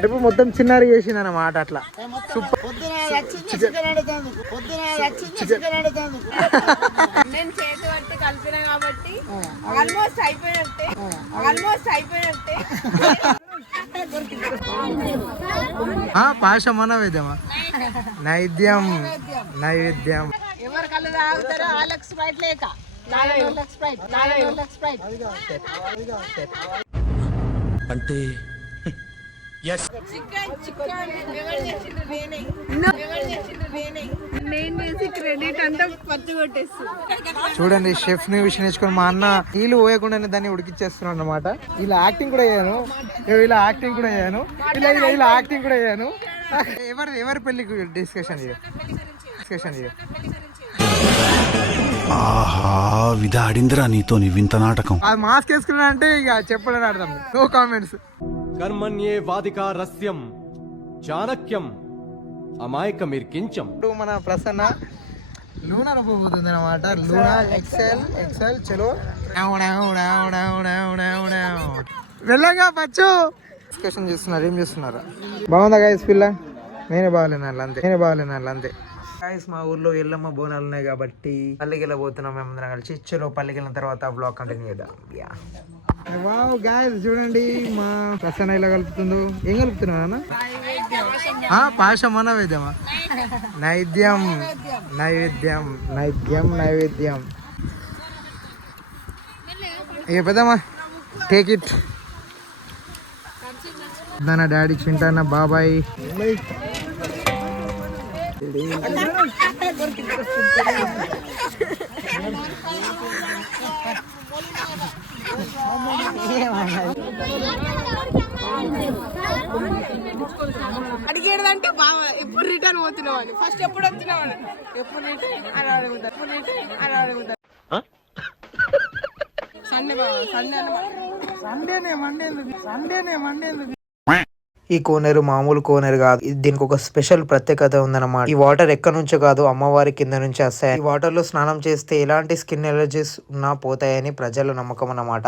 కడుపు మొత్తం చిన్నగా చేసింది అన్నమాట. అట్లా నేను చేతి పట్టి కలిపిన కాబట్టి ఆల్మోస్ట్ అయిపోయినట్టే. పాశం నైవేద్యమా? నైవేద్యం ఎవరు కళ్ళు తాగుతారో వాళ్ళకి స్ప్రైట్ లేక అంటే చూడండి, షెఫ్ ని విషయం నేర్చుకొని మా అన్న నీళ్ళు పోయకుండానే దాన్ని ఉడికిచ్చేస్తున్నాడు అనమాట. ఇలా యాక్టింగ్ కూడా అయ్యాను, ఇలా యాక్టింగ్ కూడా అయ్యాను. ఎవరి పెళ్లికి డిస్కషన్ ఆహా విధాడిందిరా నీతో నీ వింత నాటకం. అది మాస్క్ వేసుకున్నా అంటే ఇక చెప్పడం అర్థం, నో కామెంట్స్. కర్మణ్యే వాదికా రస్యం చాణక్యం అమాయకమిర్కించం. ఇప్పుడు మన ప్రసన్న లూనా రూపబోతుంది అనమాట. లూనా ఎక్సెల్ చలో వెళ్ళగా పచ్చు డిస్కషన్ చేస్తున్నారు. ఏం చేస్తున్నారు? బాగుందా గైస్ పిల్ల? నేనే బాగాలేను అంతే. గైస్ మా ఊర్లో ఎల్లమ్మ బోనాలు ఉన్నాయి కాబట్టి పల్లికి వెళ్ళబోతున్నాం మేమందరం కలిసి. చలో పల్లికి వెళ్ళిన తర్వాత బ్లాగ్ కంటిన్యూ చేద్దాం. వావ్ గైస్ చూడండి మా ప్రసన్న ఇలా కలుపుతుందో. ఏం కలుపుతున్నా అన్న? పాశం నైవేద్యమా? నైవేద్యం ఇక పెద్దమ్మా టేక్ ఇట్. నా డాడీ చింటన్న బాబాయ్ అడిగేదంటే బాగా ఎప్పుడు రిటర్న్ పోతున్నావు అని. ఫస్ట్ ఎప్పుడు వచ్చినావు అని, ఎప్పుడు రిటర్న్ అని అడుగుతారు. సండేనే మండే. ఈ కోనేరు మామూలు కోనేరు కాదు, దీనికి ఒక స్పెషల్ ప్రత్యేకత ఉందన్నమాట. ఈ వాటర్ ఎక్కడి నుంచో కాదు, అమ్మవారి కింద నుంచి వస్తాయి. ఈ వాటర్ లో స్నానం చేస్తే ఎలాంటి స్కిన్ ఎలర్జీస్ ఉన్నా పోతాయని ప్రజల నమ్మకం అన్నమాట.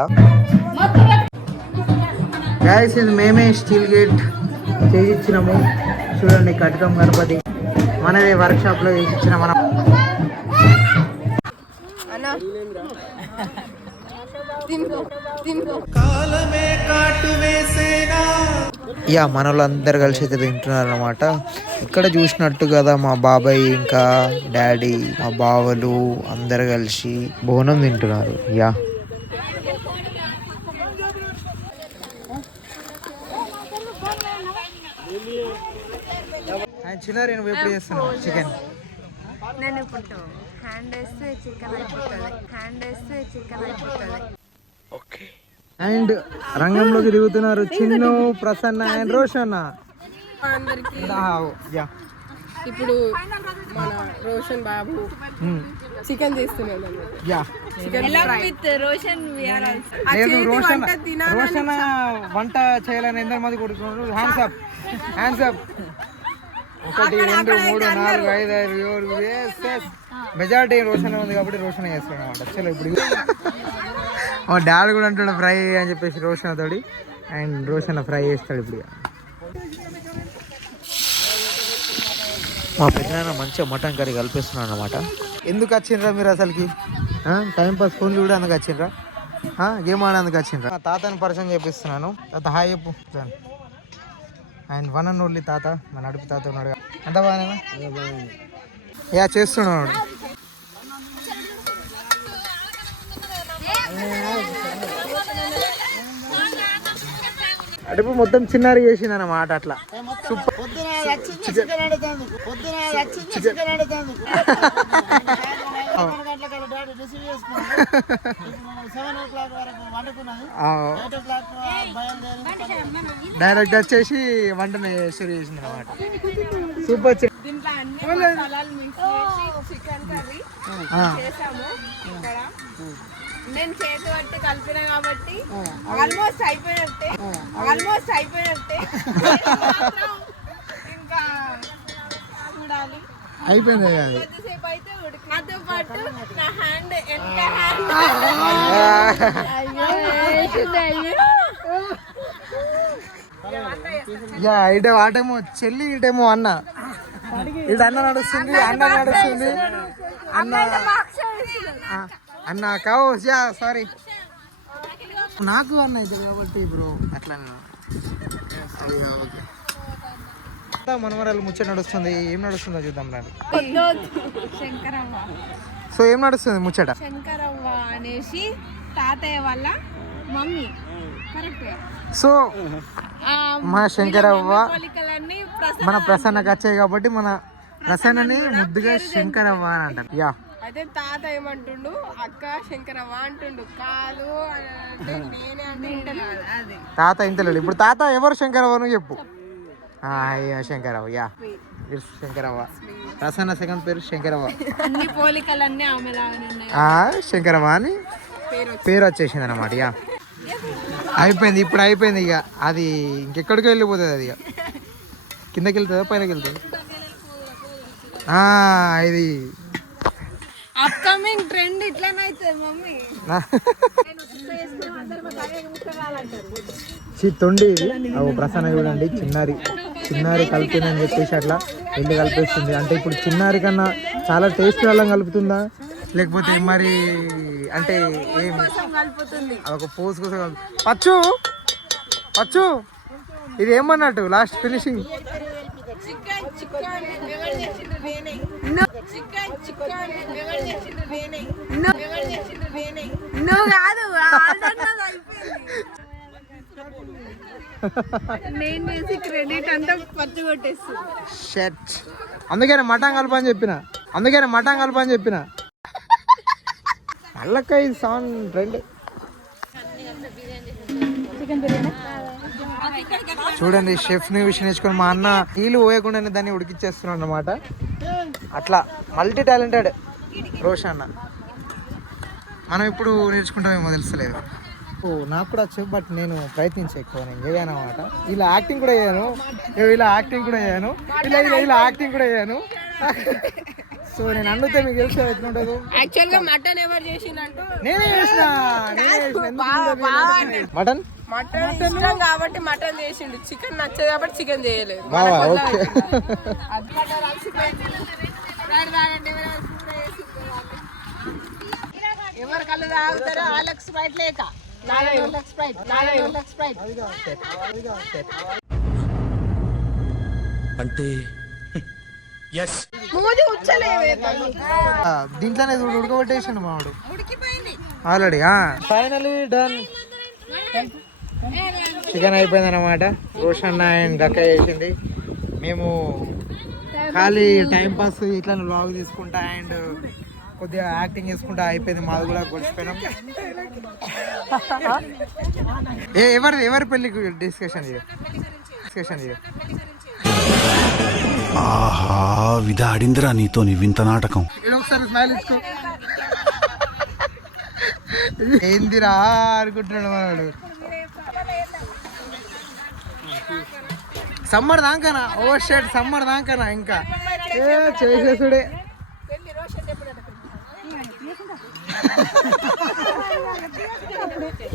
గైస్ ఇది మేమే స్టీల్ గేట్ చేయించినాము. చూడండి కటకం గణపతి మనదే వర్క్ షాప్ లో చేయించిన మనం. యా మన వాళ్ళందరు కలిసి అయితే తింటున్నారు అనమాట. ఇక్కడ చూసినట్టు కదా మా బాబాయ్ ఇంకా డాడీ మా బావలు అందరు కలిసి బోనం తింటున్నారు. యా చిన్నారి నువ్వు ఎప్పుడు చేస్తున్నావు చికెన్? నేను ఇప్పుడు హ్యాండ్ వేస్తే చికెన్ అయిపోతుంది. ఓకే. అండ్ రంగంలోకి దిగుతున్నారు చిన్ను, ప్రసన్న అండ్ రోషన్. ఇప్పుడు మన రోషన్ బాబు చికెన్ చేస్తున్నాడు. రోషన్ వంట చేయాలని ఎందరు మంది కొడుకున్నారు? Hands up. 1 2 3 4 5 6 7 మెజారిటీ రోషన్ ఉంది కాబట్టి రోషన్ చేస్తాడు అనమాట. చలో ఇప్పుడు మా డాడీ కూడా అంటాడు ఫ్రై అని చెప్పేసి రోషన్ అవుతాడు. అండ్ రోషన్ ఫ్రై చేస్తాడు ఇప్పుడు. మా పెద్దనాన్న మంచిగా మటన్ కర్రీ కలిపిస్తున్నాడు అనమాట. ఎందుకు వచ్చిండ్రా మీరు అసలుకి? టైం పాస్ ఫోన్ చూడ అందుకు వచ్చిండ్రా? గేమ్ ఆడేందుకు వచ్చిండ్రా? తాతని పరిచయం చేపిస్తున్నాను. తాత హాయ్ చెప్పు. అండ్ వన్ అండ్ ఓన్లీ తాత, మన అడుపు తాత ఉన్నాడు. అంత బాగానేనా? యా చేస్తున్నాడు. అడుపు మొత్తం చిన్నగా చేసింది అన్నమాట. అట్లా డైరెక్ట్ వచ్చేసి వంటనే షురు చేసింది అనమాట. సూపర్. చికెన్ కర్రీ చేసాము ఇక్కడ. నేను చేతి పట్టి కలిపిన కాబట్టి ఆల్మోస్ట్ అయిపోయినట్టే. ఇంకా చూడాలి. అయిపోయింది కాదు, కొద్దిసేపు అయితే నాతో పాటు నా హ్యాండ్ ఎంత యా ఇటే వాటేమో చెల్లి ఇటేమో అన్న. ఇటు అన్న నడుస్తుంది, అన్న నడుస్తుంది, అన్న అన్న కావు. యా సారీ నాకు అన్న ఇది కాబట్టి బ్రో అట్లా ఓకే. మనవరాలు ముచ్చట నడుస్తుంది. ఏం నడుస్తుందో చూద్దాం రండి. సో ఏం నడుస్తుంది ముచ్చట? శంకరవ్వ అనేసి తాతయ్య వల్ల మమ్మీ. సో మా శంకరవ్వ మన ప్రసన్నకు వచ్చాయి కాబట్టి మన ప్రసన్నని ముద్దుగా శంకరవ్వ అని అంటారు. యా అయితే తాత ఏమంటుండు, అక్క శంకరవ్వ అంటుండు. కాదు అంటే నేనే అంటే తాత ఇంతలేదు. ఇప్పుడు తాత ఎవరు శంకరవ్వను చెప్పు. అయ్యా శంకరవ్వ. యా శంకరవ్వ. ప్రసన్న సెకండ్ పేరు శంకరవ్వ. అన్ని పోలికలన్నీ ఆమె శంకరవ్వ అని పేరు వచ్చేసింది అనమాట. యా అయిపోయింది, ఇప్పుడు అయిపోయింది. ఇక అది ఇంకెక్కడికి వెళ్ళిపోతుంది. అది ఇక కిందకి వెళ్తుందా పైనకి వెళ్తుంది? ఇది అప్కమింగ్ ట్రెండ్ ఇట్లానే అవుతుంది మమ్మీ. తొండి ఇది ప్రసన్న చూడండి. చిన్నారి కలిపిందని చెప్పేసి అట్లా వెళ్ళి కలిపేస్తుంది. అంటే ఇప్పుడు చిన్నారి కన్నా చాలా టేస్ట్ వల్ల కలుపుతుందా లేకపోతే మరి అంటే ఏం అదొక పోజ్ కోసం పచ్చు పచ్చు ఇది ఏమన్నట్టు లాస్ట్ ఫినిషింగ్? నేను చేసి క్రెడిట్ అంతా పచ్చి కొట్టేస్తుంది. షట్ అందుకనే మటన్ కలపని చెప్పిన మళ్ళీ సాన్ ట్రెండ్. చూడండి షెఫ్ని విషయం నేర్చుకొని మా అన్న నీళ్ళు పోయకుండానే దాన్ని ఉడికిచ్చేస్తున్నాడు అన్నమాట. అట్లా మల్టీ టాలెంటెడ్ రోషన్ అన్న. మనం ఇప్పుడు నేర్చుకుంటామేమో తెలుస్తలేదు. నాకు కూడా వచ్చు, బట్ నేను ప్రయత్నించే ఎక్కువ నేను చేయను అనమాట. ఇలా యాక్టింగ్ కూడా చేయను, ఇలా యాక్టింగ్ కూడా చేయను. సో నేను అందుతే మీకు తెలిసి ఎట్లుంటదు. యాక్చువల్గా మటన్ ఎవరు చేసిందంటూ నేనే చేసిన మటన్ ఇష్టం కాబట్టి మటన్ చేసిండు. చికెన్ నచ్చదు కాబట్టి చికెన్ చేయలేదు. ఎవరు కళ్ళు తాగుతారో వాళ్ళకి స్ప్రైట్ లేక అంటే దీంట్లోనే ఉడకబెట్టేసిండు మావాడు ఆల్రెడీ. Finally done. చికెన్ అయిపోయింది అనమాట. రోషన్ అండ్ అక్క చేసింది. మేము ఖాళీ టైంపాస్ ఇట్లా వ్లాగ్ తీసుకుంటా అండ్ కొద్దిగా యాక్టింగ్ చేసుకుంటా అయిపోయింది. మాది కూడా గొడిచిపోయినాం. ఎవరి పెళ్ళికి డిస్కషన్ ఆహా విధాడిందిరా నీతోని వింత నాటకం. ఒకసారి స్మైల్ ఇచ్చుకో. ఏందిరా అనుకుంటున్నాడు వాడు. సమ్మర్ దాకానా? ఓవర్ షర్ట్ సమ్మర్ దాకానా? ఇంకా చేసేసుడే.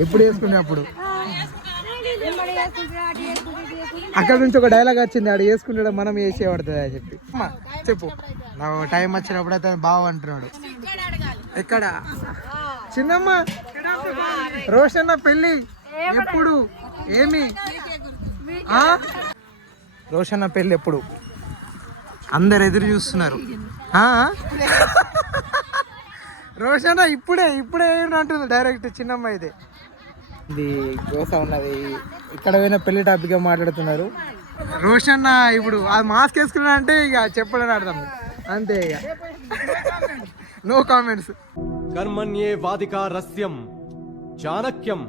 ఎప్పుడు వేసుకునే అప్పుడు అక్కడ నుంచి ఒక డైలాగ్ వచ్చింది, ఆడు వేసుకుంటాడు మనం వేసేవాడుతుంది అని చెప్పు. నాకు టైం వచ్చినప్పుడు అయితే బావ అంటున్నాడు. ఎక్కడ చిన్నమ్మ రోషన్ పెళ్ళి ఎప్పుడు? ఏమి రోషన్ పెళ్ళి ఎప్పుడు? అందరు ఎదురు చూస్తున్నారు. రోషన్ ఇప్పుడే అంటుంది డైరెక్ట్. చిన్నమ్మ అయితే ఇది గోస ఉన్నది. ఇక్కడ పోయినా పెళ్లి టాపిక్ మాట్లాడుతున్నారు. రోషన్ ఇప్పుడు అది మాస్క్ వేసుకున్నా అంటే ఇక చెప్పడం అర్థం అంతే. ఇక నో కామెంట్స్. కర్మణ్యే వాదికా రస్యం చాణక్యం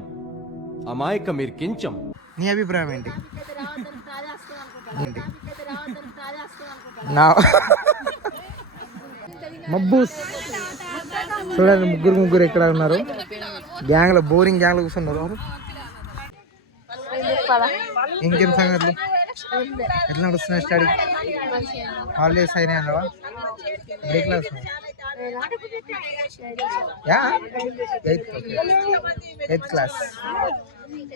అమాయకమిర్కించం. నీ అభిప్రాయం ఏంటి? నా మబ్బూస్ చూడండి, ముగ్గురు ఎక్కడ ఉన్నారు. గ్యాంగ్లో బోరింగ్ గ్యాంగ్లో కూర్చున్నారు. ఇంకేం సంగతులు? ఎట్లా నడుస్తున్నాయి స్టడీ? హాలిడేస్ అయినాయి అన్నవా? ఏ క్లాస్? Eighth class.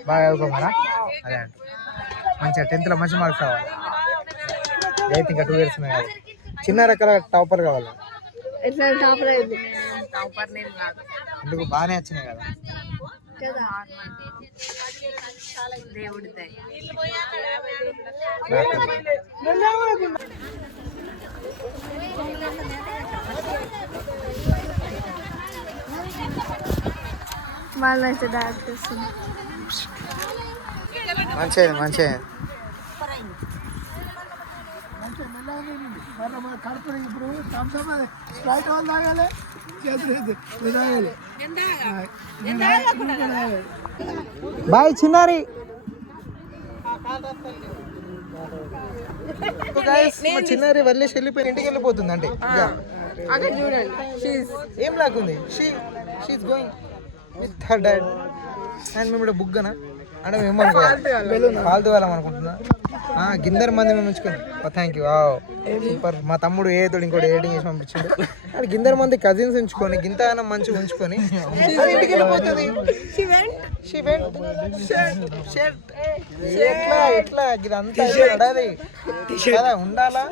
బాగా చదువుకోమరా? అదే అంట మంచిగా 10th లో మంచి మార్క్స్ రావాలి. అయితే ఇంకా 2 years ఉన్నాయి కాబట్టి చిన్న రకాల టాపర్ కావాలి. ఎట్లా టాపర్ అయింది? టాపర్ నేను కాదు. ఎందుకు బాగానే వచ్చినాయి కదా. దేవుడి దయ. వాళ్ళైతే డైరెక్ట్ వస్తుంది. మంచిగా మంచిగా బాయ్ చిన్నారి. చిన్నారి వదిలేసి వెళ్ళిపోయి ఇంటికి వెళ్ళిపోతుంది అంటే అక్కడ చూడండి ఏం లాగుంది. She's going with her dad and మేము ఇక్కడ బుగ్గనా అంటే మేము కాల్ దువాలం అనుకుంటున్నా. గిందర్ మంది మేము ఉంచుకొని థ్యాంక్ యూ సూపర్. మా తమ్ముడు ఏదోడు ఇంకోటి ఎడిటింగ్ చేసి పంపించిండు. అది గిందర్ మంది కజిన్స్ ఉంచుకొని గింతగానం మంచిగా ఉంచుకొని ఇంటికి వెళ్ళిపోతుంది. ఎట్లా ఇదంతా అడాది కదా ఉండాలా,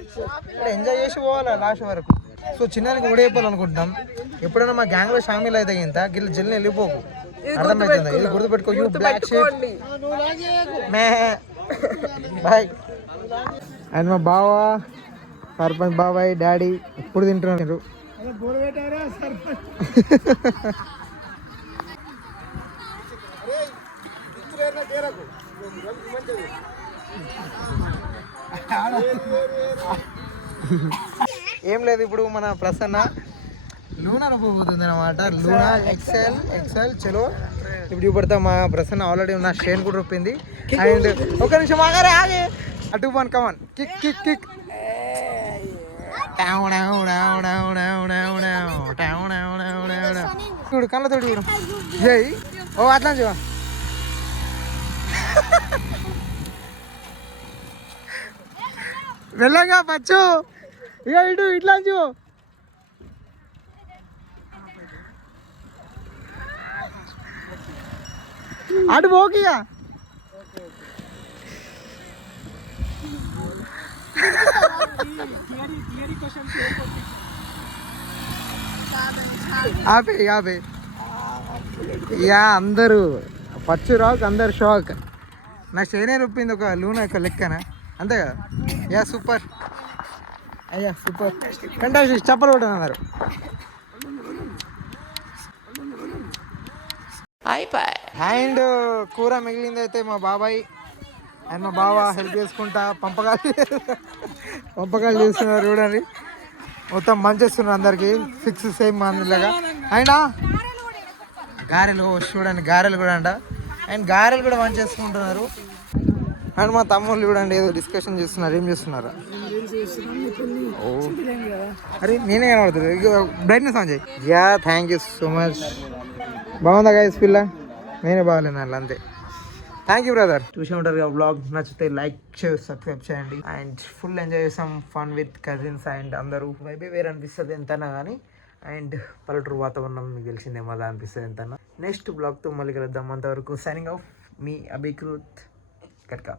ఎంజాయ్ చేసి పోవాలా లాస్ట్ వరకు. సో చిన్నానికి కూడా చెప్పాలనుకుంటున్నాం, ఎప్పుడైనా మా గ్యాంగ్ లో షామిల్ అయితే ఇంత గిల్ల జల్ని వెళ్ళిపోకు, అర్థమవుతుంది. ఇది గుర్తుపెట్టుకో. You black sheep my boy. And మా బావ సర్పంచ్ బాబాయ్ డాడీ ఎప్పుడు తింటున్నారు. ఏం లేదు, ఇప్పుడు మన ప్రసన్న లూనా రూపపోతుంది అనమాట. లూనా ఎక్సెల్ చలో ఇప్పుడు చూపడతా. మా ప్రసన్న ఆల్రెడీ ఉన్న షేన్ కూడా రూపింది. అండ్ ఒక నిమిషం ఆగారే ఆగే అటు వన్ కమాన్ కిక్ కిక్ కిక్ చూడు కళ్ళతోడు చూడు. జై ఓ అట్లా చూడ వెళ్ళగా పచ్చు ఇక ఇటు ఇట్లా చూ. అటు పోకిగా ఆపే ఆపే. ఇక అందరూ పచ్చు రాక్ అందరు షాక్. నా షేనే రొప్పింది ఒక లూనా యొక్క లెక్కన అంతే కదా. యా సూపర్ అయ్యా సూపర్ ఫెంటాస్టిక్. చెప్పలు కూడా అన్నారు. అండ్ కూర మిగిలింది అయితే మా బాబాయ్ అండ్ మా బావ హెల్ప్ చేసుకుంటా పంపకాలు చేస్తున్నారు చూడండి. మొత్తం మంచిస్తున్నారు అందరికి 6 సేమ్ మందిలాగా. అయినా గారెలు చూడండి, గారెలు కూడా అంట. అండ్ గారెలు కూడా మంచి చేసుకుంటున్నారు. అండ్ మా తమ్ముళ్ళు చూడండి ఏదో డిస్కషన్ చేస్తున్నారు. ఏం చేస్తున్నారు? అరే నేనే కనబడుతుంది. బ్రైట్నెస్ ఆన్ చేయి. Yeah thank you so much. బాగుందా గైస్ పిల్ల? నేనే బాగాలేను అలా అంతే. Thank you brother. చూసి ఉంటారు కదా బ్లాగ్, నచ్చితే లైక్ షేర్ సబ్స్క్రైబ్ చేయండి. అండ్ ఫుల్ ఎంజాయ్ చేసాం ఫన్ విత్ కజిన్స్ అండ్ అందరూ వైబే వేరే అనిపిస్తుంది ఎంతైనా కానీ. అండ్ పల్లెటూరు వాతావరణం మీకు తెలిసిందే మళ్ళీ అనిపిస్తుంది ఎంతైనా. నెక్స్ట్ బ్లాగ్తో మళ్ళీ కలుద్దాం. అంతవరకు సైనింగ్ ఆఫ్ మీ అభికృత్ కట్కా.